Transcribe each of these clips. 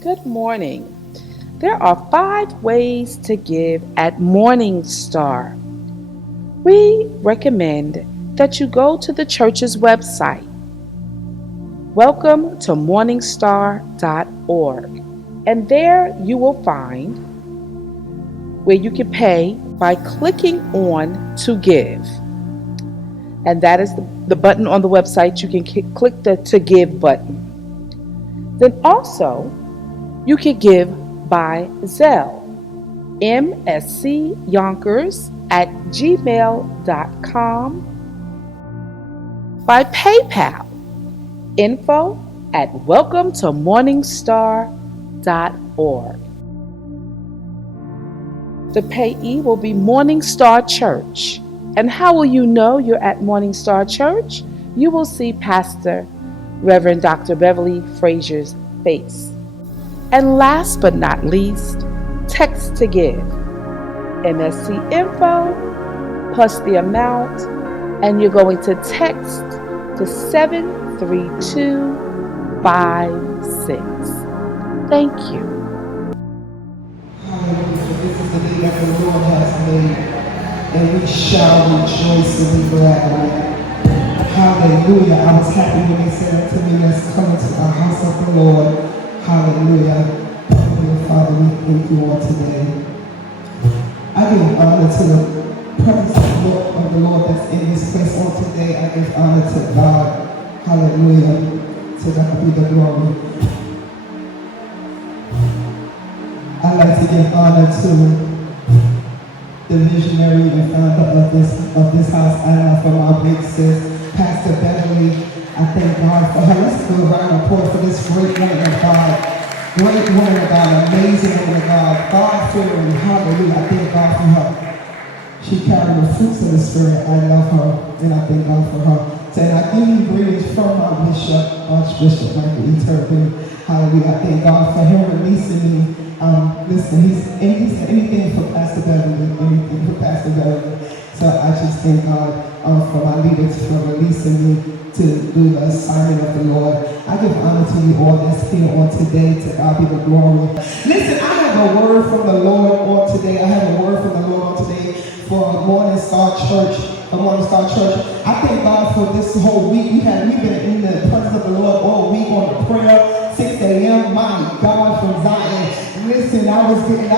Good morning. There are 5 ways to give at Morning Star. We recommend that you go to the church's website. Welcome to morningstar.org. And there you will find where you can pay by clicking on to give. And that is the button on the website. You can click the to give button. Then also, you can give by Zelle, mscyonkers@gmail.com, by PayPal, info@welcometomorningstar.org. The payee will be Morning Star Church. And how will you know you're at Morning Star Church? You will see Pastor Reverend Dr. Beverly Frazier's face. And last but not least, text to give. mscinfo plus the amount, and you're going to text to 73256. Thank you. Hallelujah. This is the day that the Lord has made, and we shall rejoice and be glad in it. Hallelujah. I was happy when they said unto me, let's come into the house of the Lord. Hallelujah. Dear Father, we thank you on today. I give honor to the presence of the Lord that's in this place on today. I give honor to God. Hallelujah. To God be the glory. I'd like to give honor to the visionary and founder of this house, and for my big sis, Pastor Beverly. I thank God for her. Let's do a round of applause for this great woman of God. Great woman of God, amazing woman of God, God-fearing, hallelujah. I thank God for her. She carried the fruits of the Spirit. I love her, and I thank God for her. And I give you greetings from my bishop, Archbishop Michael E. Turpin. Hallelujah. I thank God for him releasing me. Listen, he's anything for Pastor Beverly, anything for Pastor Beverly. So I just thank God for my leaders for releasing me to do the assignment of the Lord. I give honor to you all that's here on today. To God be the glory. Listen, I have a word from the Lord on today. I have a word from the Lord on today for Morning Star Church. Morning Star Church. I thank God for this whole week. We've been in the presence of the Lord all week on the prayer, 6 a.m. My God, from Zion. Listen, I wasn't even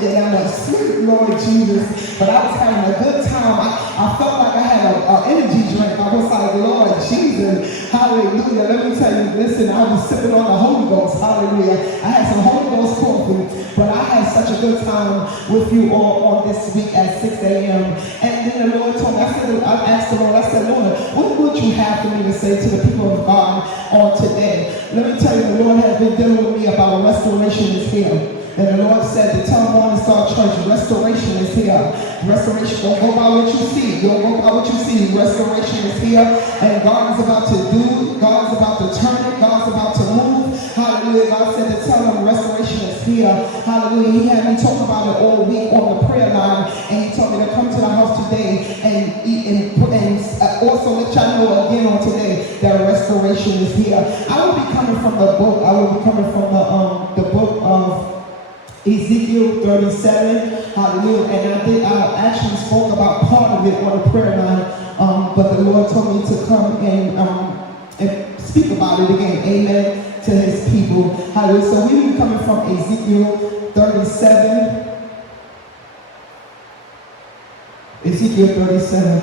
getting that much sleep, Lord Jesus, but I was having a good time. I felt like I had an energy drink. I was like, Lord Jesus, hallelujah. Let me tell you, listen, I was sipping on the Holy Ghost, hallelujah. I had some Holy Ghost coffee, but I had such a good time with you all on this week at 6 a.m. And then the Lord told me, I asked the Lord, I said, Lord, what would you have for me to say to the people of God on today? Let me tell you, the Lord has been dealing with me about restoration is here. And the Lord said to tell Morning Star Church, restoration is here. Restoration, don't go by what you see. Don't go by what you see. Restoration is here. And God is about to do, God is about to turn it, God is about to move. Hallelujah. God said to tell them restoration is here. Hallelujah. He had me talk about it all week on the prayer line. And he told me to come to the house today and eat and also let y'all know again on today that restoration is here. I will be coming from the book. I will be coming from the book of Ezekiel 37, hallelujah, and I actually spoke about part of it on the prayer line, but the Lord told me to come and speak about it again, amen, to his people, hallelujah. So we'll be coming from Ezekiel 37, Ezekiel 37.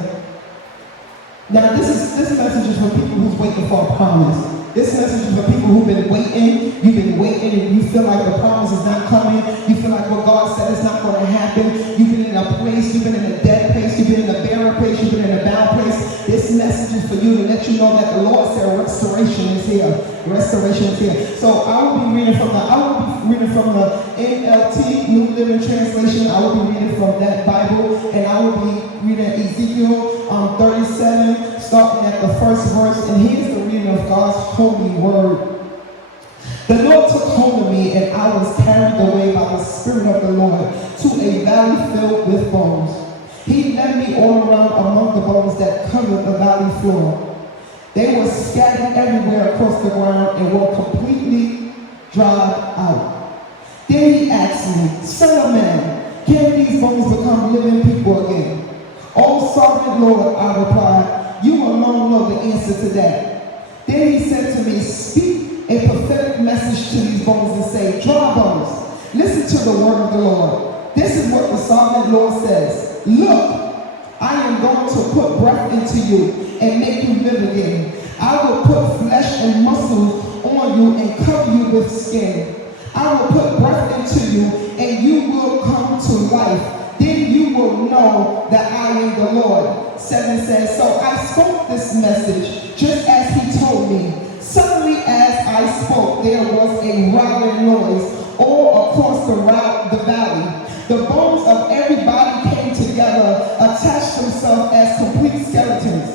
Now this message is for people who's waiting for a promise. This message is for people who've been waiting. You've been waiting and you feel like the promise is not coming. You feel like what God said is not going to happen. You've been in a place, you've been in a dead place, you've been in a barren place, you've been in a bound place. This message is for you to let you know that the Lord said restoration is here. Restoration is here. So I will be reading from the NLT, New Living Translation. I will be reading from that Bible, and I will be reading Ezekiel 37, starting at the first verse. And here's the reading of God's holy word. The Lord took hold of me, and I was carried away by the Spirit of the Lord to a valley filled with bones. He led me all around among the bones that covered the valley floor. They were scattered everywhere across the ground and were completely dried out. sovereign Lord, I replied, you alone know the answer to that. Then he said to me, speak a prophetic message to these bones and say, dry bones, listen to the word of the Lord. This is what the sovereign Lord says. Look, I am going to put breath into you and make you live again. I will put flesh and muscles on you and cover you with skin. I will put breath into you and you will come to life. Then you will know that I am the Lord. 7 says, so I spoke this message just as he told me. Suddenly as I spoke, there was a rattling noise all across the valley. The bones of everybody came together, attached themselves as complete skeletons.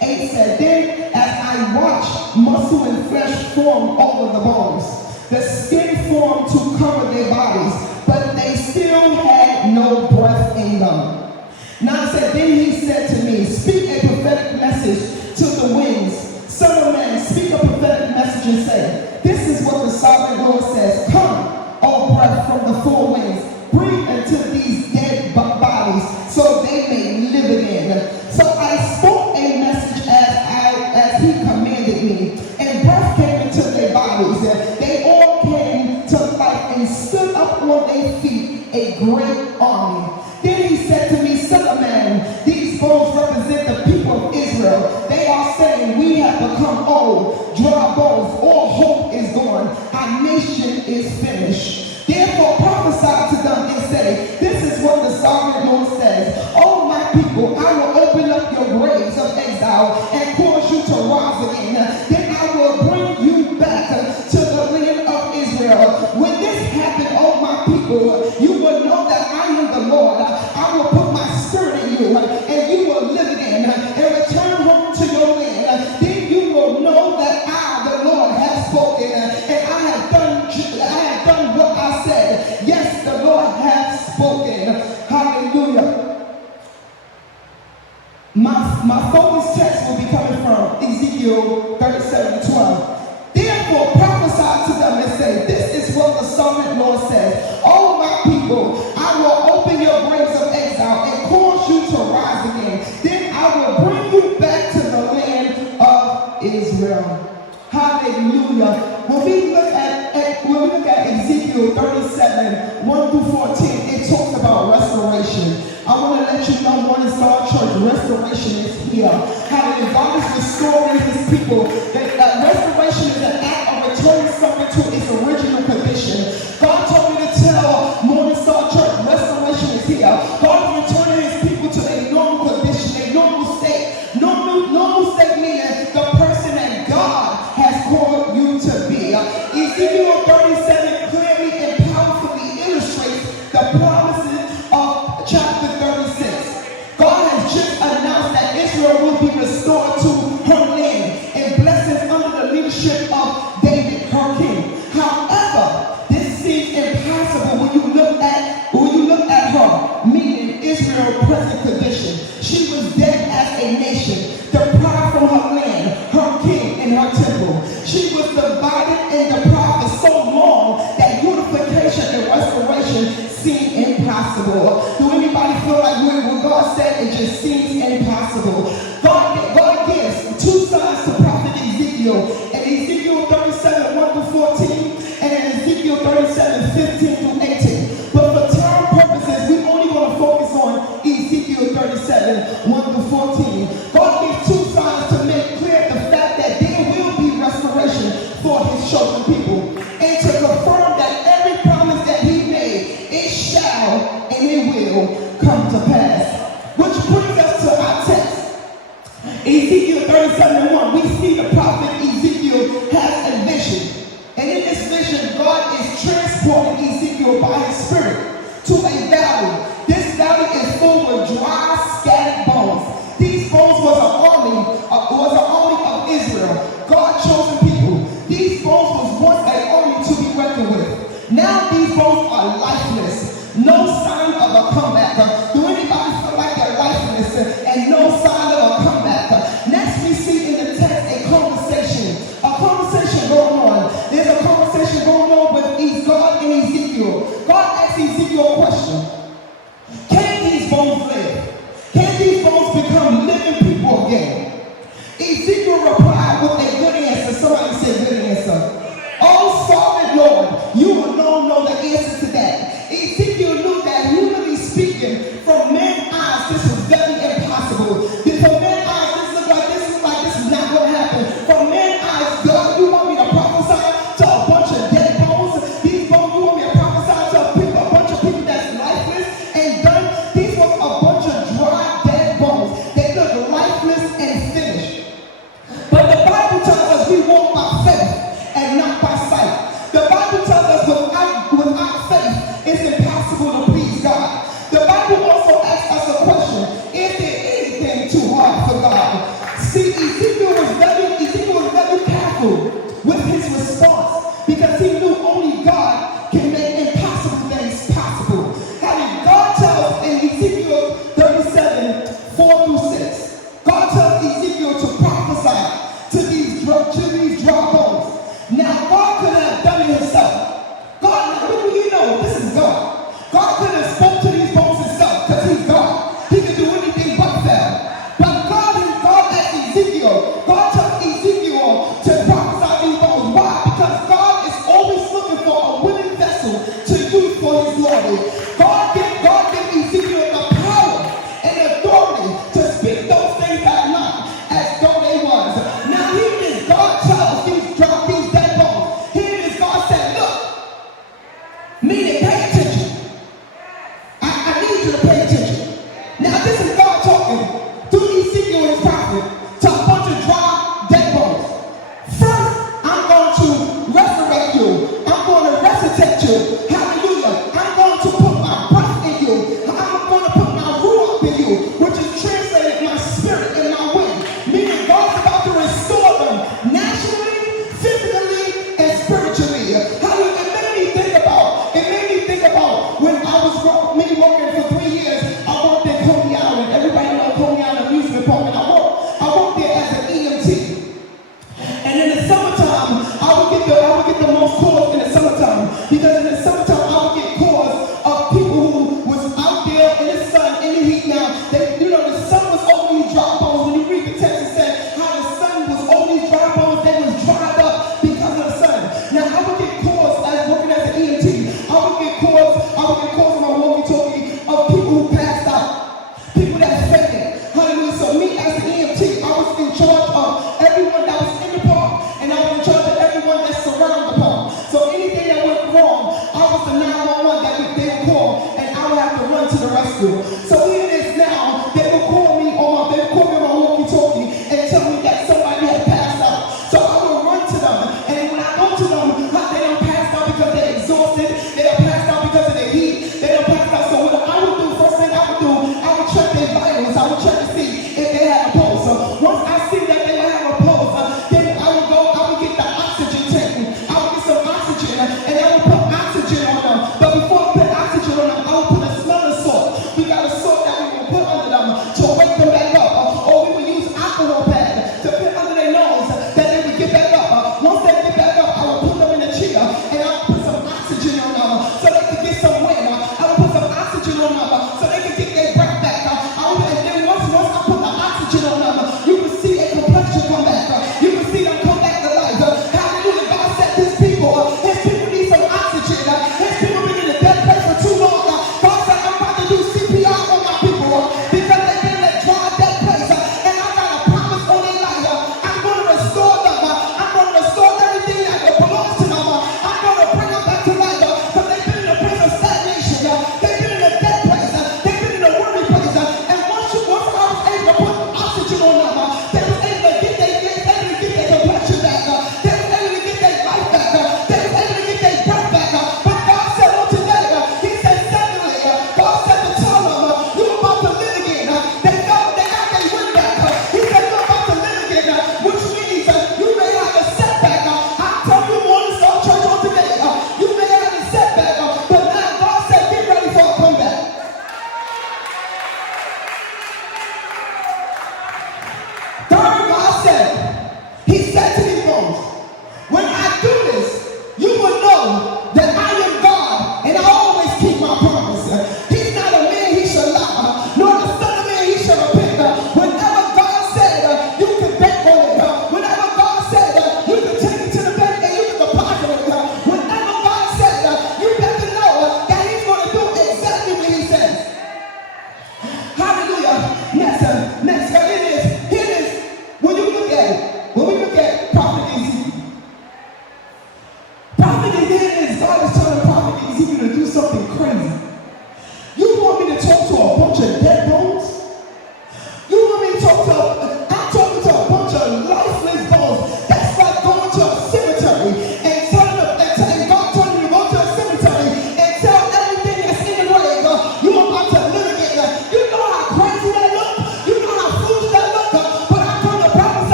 8 said, then as I watched, muscle and flesh formed over the bones. The skin formed to cover their bodies, but they still had no breath in them. 9 said, then he said to me, speak a prophetic message to the winds. Son of man, speak a prophetic message and say, this is what the sovereign Lord says. Come, O breath from the four winds, breathe into these dead bodies so they may live again. So I spoke a message as he commanded me, and breath came into their bodies. They all came to life and stood up on their feet, a great army. Then he said to me, son of man, these bones represent the people of Israel. They are saying, we have become old, dry bones, all hope is gone, our nation is finished. Therefore prophesy to them and say, this is what the sovereign Lord says. Oh my people, I will open up your graves of exile and cause you to rise again. Then I will bring you back to the land of Israel. When this happened, oh my people, you will know that I am the Lord. I will put my spirit in you and you will live again and return home to your land. Then you will know that I, the Lord, have spoken and I have done what I said. Yes, the Lord has spoken. Hallelujah. My focus text will be coming from Ezekiel 37:12. Therefore prophesy to them and say, this is what the sovereign Lord says. Oh my people, I will open your graves of exile and cause you to rise again. Then I will bring you back to the land of Israel. Hallelujah. When we look at Ezekiel 37, 1 through 14, it talks about restoration. I want to let you know, Morning Star Church, restoration is here. Hallelujah. God is restoring his people. Restoration is an act of returning something to its original condition. God told me to tell Morning Star Church, restoration is here. God is returning his people to a normal condition, a normal state. Normal state meaning the person that God has called you to be. Ezekiel 37 clearly and powerfully illustrates the promises of chapter 36. God has just announced that Israel will be restored to her land and blessings under the leadership of David, her king. However, this seems impossible when you look at her, meaning Israel's present condition. She was dead as a nation, deprived from her land, her king, and her temple. She was divided and deprived for so long that unification and restoration seemed impossible. Do anybody feel like when God said it just seems impossible? God gives two signs to prophet Ezekiel. In Ezekiel 37, 1 through 14, and in Ezekiel 37, 15 through 18. But for time purposes, we're only going to focus on Ezekiel 37, 1 through 14. God gives two signs to make clear the fact that there will be restoration for his chosen people. And to confirm that every promise that he made, it shall and it will come to pass. Which brings us to our text. Ezekiel 37:1, we see the prophet Ezekiel has a vision. And in this vision, God is transporting Ezekiel by his spirit to a valley. This valley is full of dry, scattered bones. These bones was an army of Israel, God's chosen people. These bones was once an army to be reckoned with. Now these bones are lifeless. No sign of a comeback. Do anybody feel like they're lifeless and no sign of a comeback? Next we see in the text a conversation going on. There's a conversation going on with God and Ezekiel. God asks Ezekiel a question. Can these bones live? Can these bones careful with his response because he knew only God can make impossible things possible. How did God tell in Ezekiel 37, 4 through 6? God tells Ezekiel to prophesy to these dry bones. Now, God could have done it himself. God, what do you know? This is God. God could have spoke to these bones himself because he's God. He could do anything but fail. But God asked Ezekiel. God took Ezekiel to prophesy these bones. Why? Because God is always looking for a willing vessel to use for his glory. God gave Ezekiel the power and authority to speak those things that not as though they was. Now here it is. God tells these dead bones. Here it is. God said, look, meaning pay attention. I need you to pay attention. Now this is God talking through Ezekiel his prophet to a bunch of dry dead bones. First, I'm going to resurrect you. I'm going to resuscitate you. Hallelujah. I'm going to put my breath in you. I'm going to put my ruach in you, which is translated my spirit and my wind. Meaning God's about to restore them naturally, physically, and spiritually. Hallelujah. It made me think about when I was working for 3 years. I worked in Coney Island. Everybody know Coney Island amusement park. And I worked there as an EMT. And in the summertime, I would get the most calls in the summertime. Because in the summertime, I would get calls of people who was out there in the sun, in the heat. Now, the sun was over these dry bones. When you read the text, it said how the sun was over these dry bones. They was dried up because of the sun. Now, I would get calls as working as an EMT. I would get calls on my walkie-talkie of people who passed out. People that's faking. Hallelujah. So me as an EMT, I was in charge of everyone that was in the park, and I was in charge of everyone that surrounded the park. So anything that went wrong, I was the 911 that they would call, and I would have to run to the rescue. So here it is now, they would call me on my walkie-talkie and tell me that somebody had passed out. So I would run to them, and when I go to them, they don't pass out because they're exhausted. They don't pass out because of the heat. They don't pass out. So what I would do, first thing I would do, I would check their vitals. I would check to see if they had a pulse. Once I see that they have a pulse, then I would get the oxygen tank. I would get some oxygen, and I would put oxygen on them. But before I put oxygen on them, I would put a smelling salt. We got a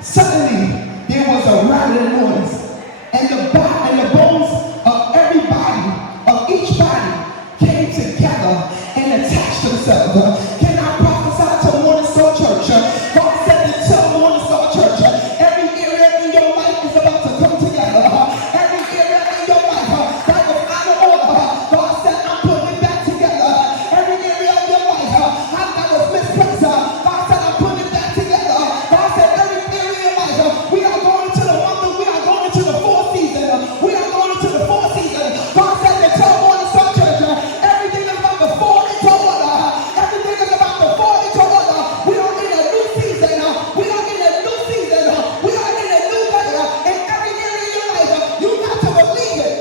Suddenly, there was a rattling noise, and the bones of everybody, of each body, came together and attached themselves. Can I prophesy to Morning Star Church? God said to tell Morning Star Church, every area in your life is about to come together. Every area in your life that was out of order, God said, I'm putting it back together. Every area of your life that was misplaced, God said, I'm putting it back together. God said, every area of your life, we are going into the month, we are going into the fourth season. We are going into the fourth season. God said to tell Morning Star Church, everything is about to fall into order. Everything is about to fall into order. We are in a new season. We are in a new season. We are in a new day. In every area of your life, you got to believe it.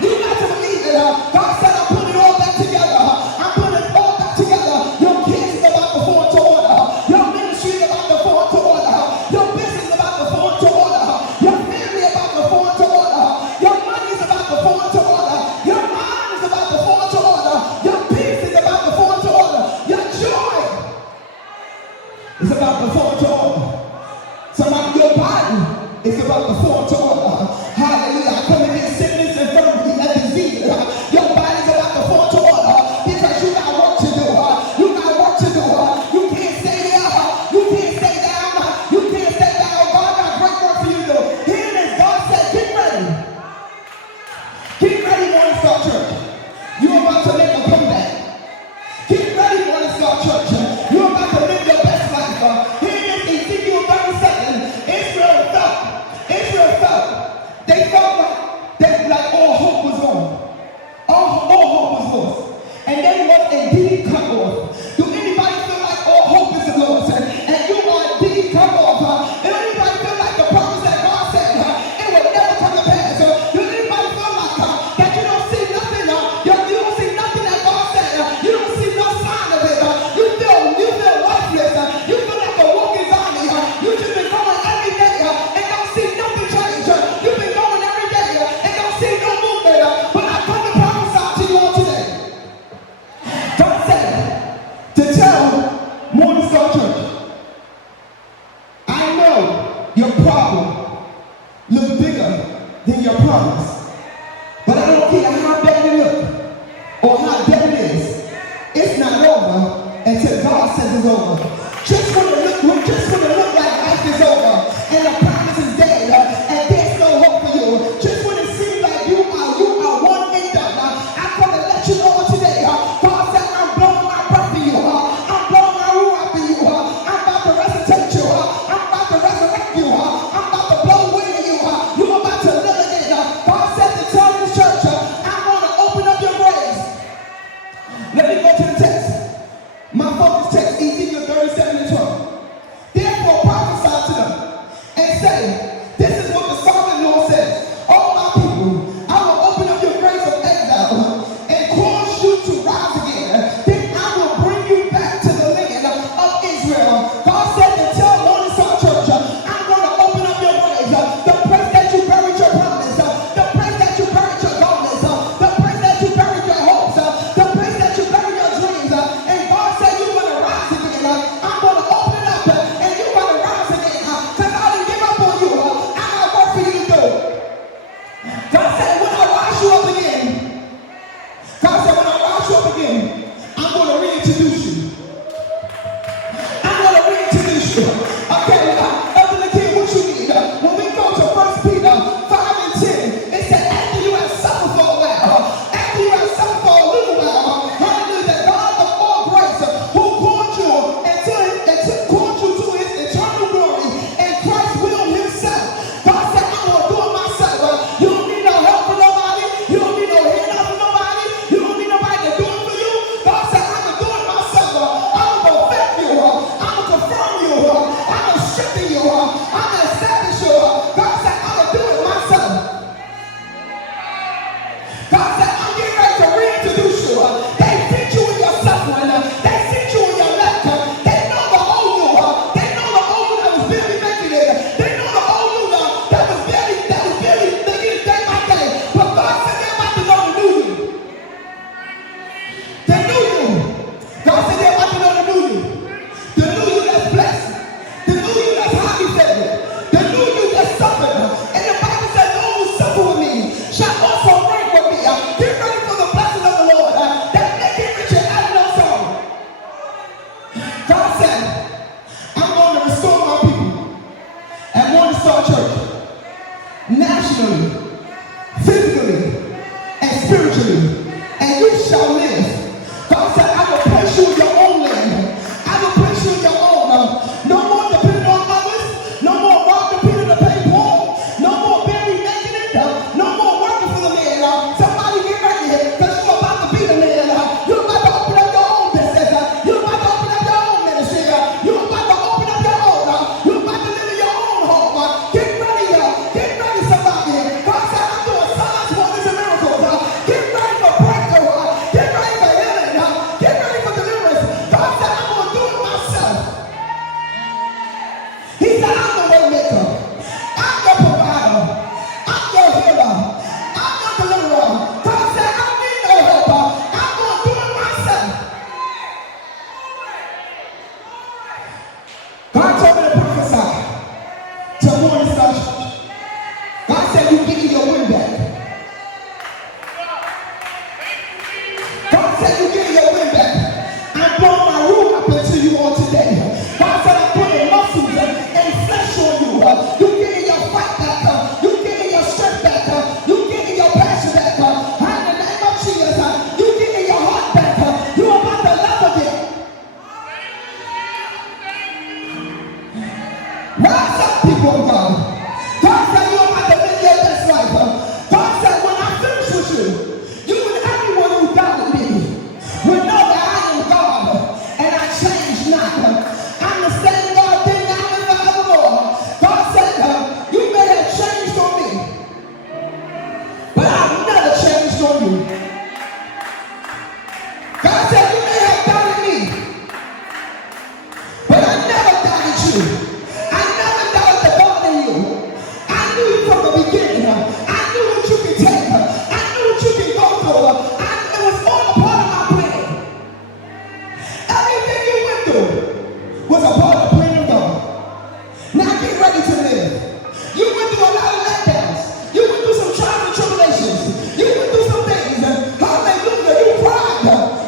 You got to believe it. God said, I'm putting it all back together. I'm putting it all back together. Your kids is about to fall into order. Your ministry is about to fall into order. Your business is about to fall into order. Your family is about to fall into order. Your money is about to fall into order. Your mind is about to fall into order. Your peace is about to fall into order. Your joy is about to fall into order. Somebody, your body is about to fall into order. Hallelujah. I come against sickness, infirmity, and disease. Your body's about to fall into order because you got work to do. You got work to do. You can't stay there. You can't stay down. You can't stay down. God got great work for you to do. Here it is. God said, get ready. Get ready, Morning Star Church. You're about to make a comeback. Get ready, Morning Star Church. You're about to live your best life. Here it is, Ezekiel 37. Israel felt. They felt like all hope was gone. All hope was lost. And they was indeed cut off. Do anybody feel like all hope is lost? And you are indeed cut off? Do anybody feel like the promise that God said it will never come to pass? Do anybody feel like that you don't see nothing? You don't see nothing that God said. You don't see no sign of it. You feel lifeless. You feel like a walking zombie. You just been going every day and don't see nothing change. You've been going every day and don't see no movement. But I come to prophesy to you all today. God said to tell Morning Star Church, I know your problem looks bigger than your promise. But I don't care how bad it looks or how dead it is. It's not over until God says it's over. Just when it look like life is over and the promise is dead and there's no hope for you. Just when it seems like you are one and done. I'm going to let you know today. God said, I'm blowing my breath for you. I'm blowing my ruah for you. I'm about to resuscitate you. I'm about to resurrect you. I'm about to blow wind in you. You're about to live again. God Star Church, nationally, physically, and spiritually, and you shall live. God said, I will place you in your own land. I will place you in your own. No more depending on others. No more robbing Peter to pay Paul. No more being naked. No more working for the man. Somebody get ready because you're about to be the man. You're about to open up your own business. You're about to open up your own ministry. You're about to open up your own. You're about to live in your own home. Get ready, somebody. God said, I'm doing signs, wonders, and miracles. Get ready for breakthrough. Get ready for healing. Get ready for deliverance. God said, I'm going to do it myself. He said, I'm the way maker. I'm your provider. I'm your healer. I'm your deliverer. God said, I don't need no helper. I'm going to do it myself. God told me to prophesy to Morning Star Church. God said, you getting your win back. God said, you getting your win back. I'm blowing my rule up into you on today. God said, I'm putting muscles and flesh on you. You getting your fight back. You getting your strength back. You getting your passion back. In the name of Jesus, you getting your heart back. You about to love again. Rise up, people of God. God said, you're about to live your best life. God said, when I finish with you, you and everyone who doubted me will know that I am God and I change not. I'm the same God then, now, and forevermore. God said, you may have changed on me, but I've never changed on you. God said, you may have doubted me, but I never doubted you. I never doubted the God in you. I knew you from the beginning. I knew what you could take. I knew what you could go through. It was all a part of my plan. Everything you went through was a part of the plan of God. Now get ready to live. You went through a lot of letdowns. You went through some trials and tribulations. You went through some things. Hallelujah. You cried.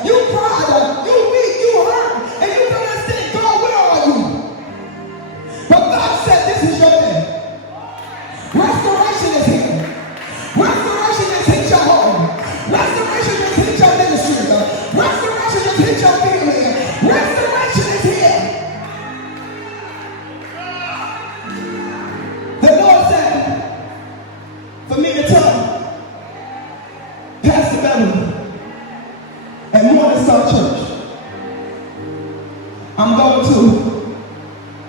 You cried. You weak. You hurt. And you don't understand, God, where are you? But God said, this is your day. Restoration is here. Restoration has hit your home. Restoration has hit your ministry. Restoration has hit your family. Restoration is here. The Lord said for me to tell Pastor Beverly and Morning Star Church, I'm going to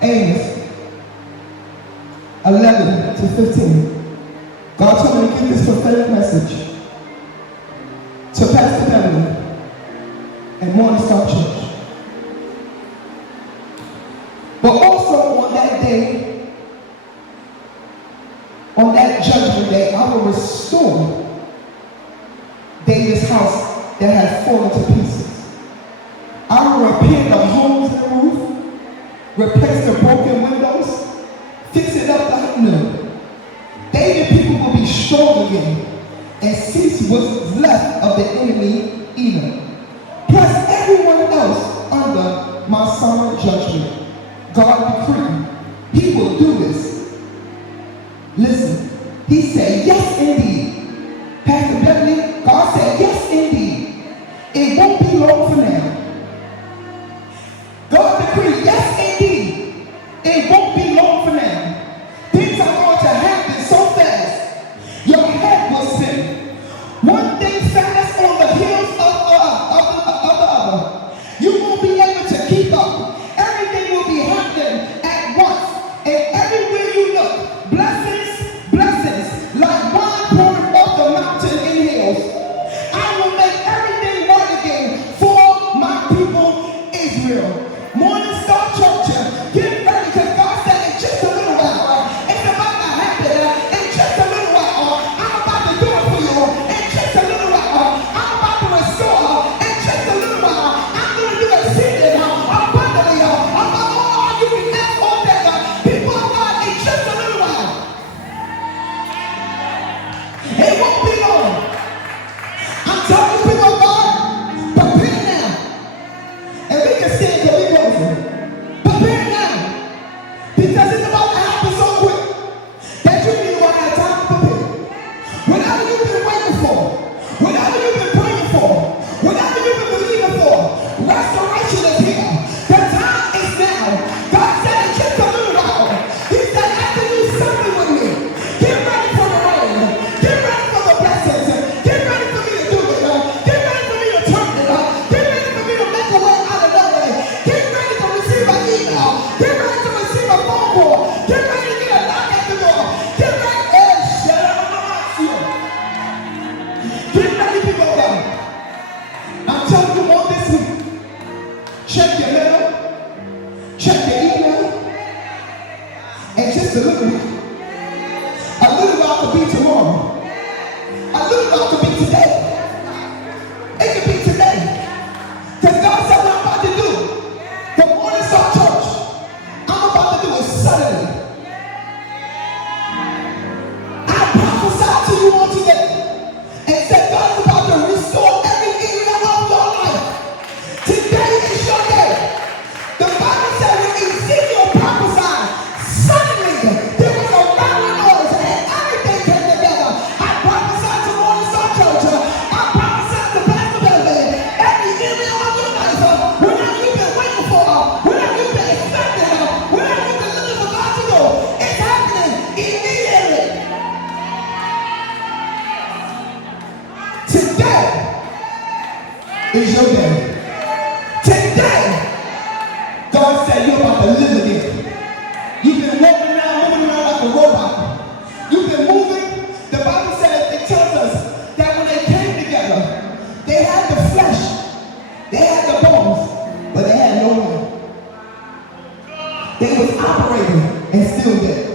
Amos 11 to 15. God told me to give this prophetic message to Pastor Beverly and Morning Star Church. But also on that day, on that judgment day, I will restore David's house that had fallen to pieces. I will repair the holes in the roof, replace the broken windows, fix it up like new. David people will be strong again and cease what's left of the enemy even. Plus everyone else under my solemn judgment. God decreed he will do this. Listen, he said, yes indeed. Pastor Beverly, God said, yes indeed. It won't be long for now. God decreed, yes indeed. It won't be long for now. Things are going to happen so fast. Your head will spin. One thing fast on the heels of And just a little while could be tomorrow. A little while could be today. It could be today. Because God said what I'm about to do. The Morning Star Church, I'm about to do it suddenly. I prophesy to you on today and said God is about to restore every area of your life. Today is your day. The Bible said when Ezekiel prophesied, suddenly there was a rattling noise and everything came together. I prophesied to Morning Star Church. I prophesied to Pastor Beverly. Every area of your life, whatever you've been waiting for, whatever you've been expecting, whatever you've been looking for God to do, it's happening immediately. Today is your day. Today, God said you're about to live again. You've been walking around, moving around like a robot. You've been moving. The Bible says, it tells us that when they came together, they had the flesh, they had the bones, but they had no one. They was operating and still dead.